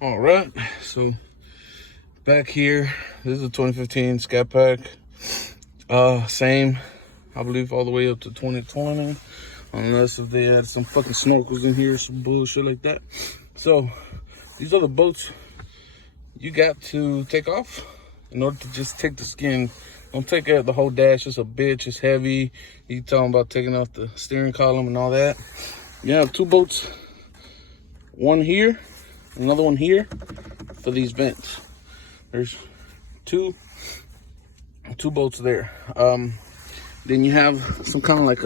All right, so back here, this is a 2015 Scat Pack. Same, I believe, all the way up to 2020, unless if they had some fucking snorkels in here, some bullshit like that. So these are the boats you got to take off in order to just take the skin. Don't take out the whole dash. It's a bitch. It's heavy. You talking about taking off the steering column and all that. You have two boats, one here, another one here for these vents. There's two boats there. Then you have some kind of like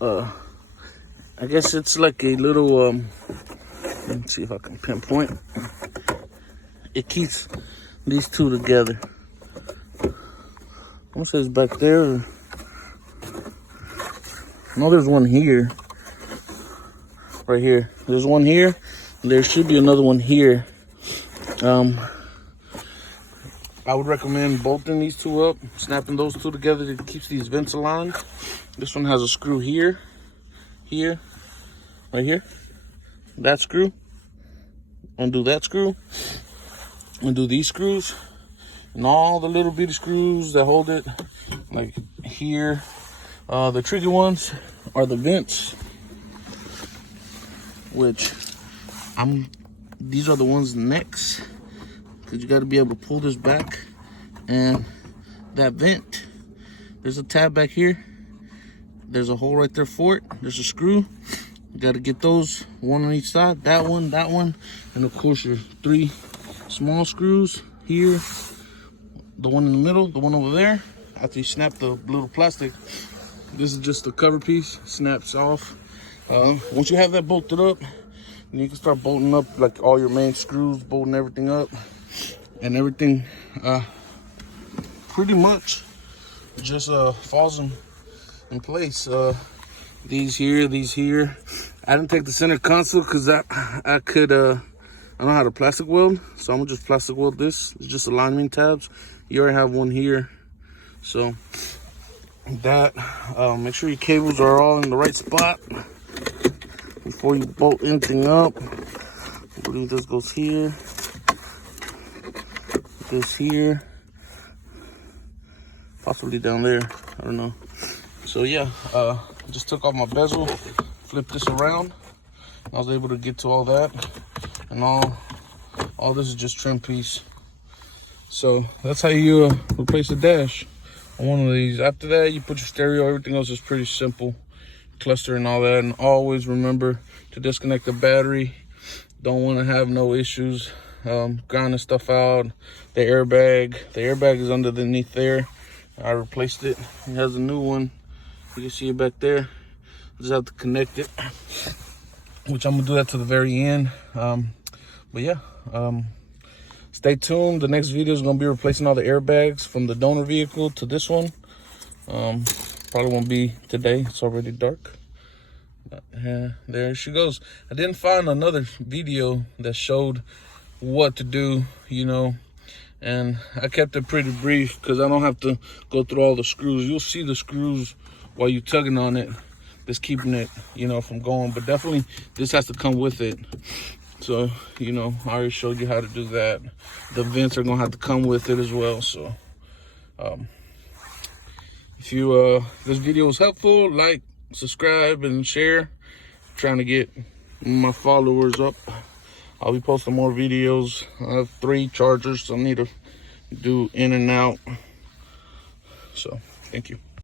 a, I guess it's like a little, let me see if I can pinpoint. It keeps these two together. I'm gonna say it's back there. No, there's one here. Right here. There's one here. There should be another one here. I would recommend bolting these two up, snapping those two together. It keeps these vents aligned. This one has a screw here, right here. That screw. Undo that screw. Undo these screws. And all the little bitty screws that hold it, like here. The tricky ones are the vents, which these are the ones next, because you got to be able to pull this back. And that vent, there's a tab back here. There's a hole right there for it. There's a screw. You got to get those, one on each side. That one, and of course your three small screws here. The one in the middle, the one over there. After you snap the little plastic, this is just the cover piece, snaps off. Once you have that bolted up, then you can start bolting up like all your main screws, bolting everything up, and everything pretty much just falls in place. These here. I didn't take the center console because I don't know how to plastic weld, so I'm gonna just plastic weld this. It's just alignment tabs. You already have one here, so that make sure your cables are all in the right spot before you bolt anything up. I believe this goes here, this here, possibly down there, I don't know. So yeah, just took off my bezel, flipped this around. I was able to get to all that, and all this is just trim piece. So that's how you replace the dash on one of these. After that, you put your stereo. Everything else is pretty simple, cluster and all that. And always remember to disconnect the battery. Don't want to have no issues grinding stuff out. The airbag is underneath there. I replaced it. It has a new one. You can see it back there. Just have to connect it, which I'm gonna do that to the very end. But yeah, stay tuned. The next video is gonna be replacing all the airbags from the donor vehicle to this one. Probably won't be today, it's already dark. But, there she goes. I didn't find another video that showed what to do, you know, and I kept it pretty brief because I don't have to go through all the screws. You'll see the screws while you're tugging on it, just keeping it, you know, from going. But definitely this has to come with it. So, you know, I already showed you how to do that. The vents are gonna have to come with it as well. So if this video was helpful, like, subscribe, and share. I'm trying to get my followers up. I'll be posting more videos. I have 3 chargers, so I need to do in and out. So thank you.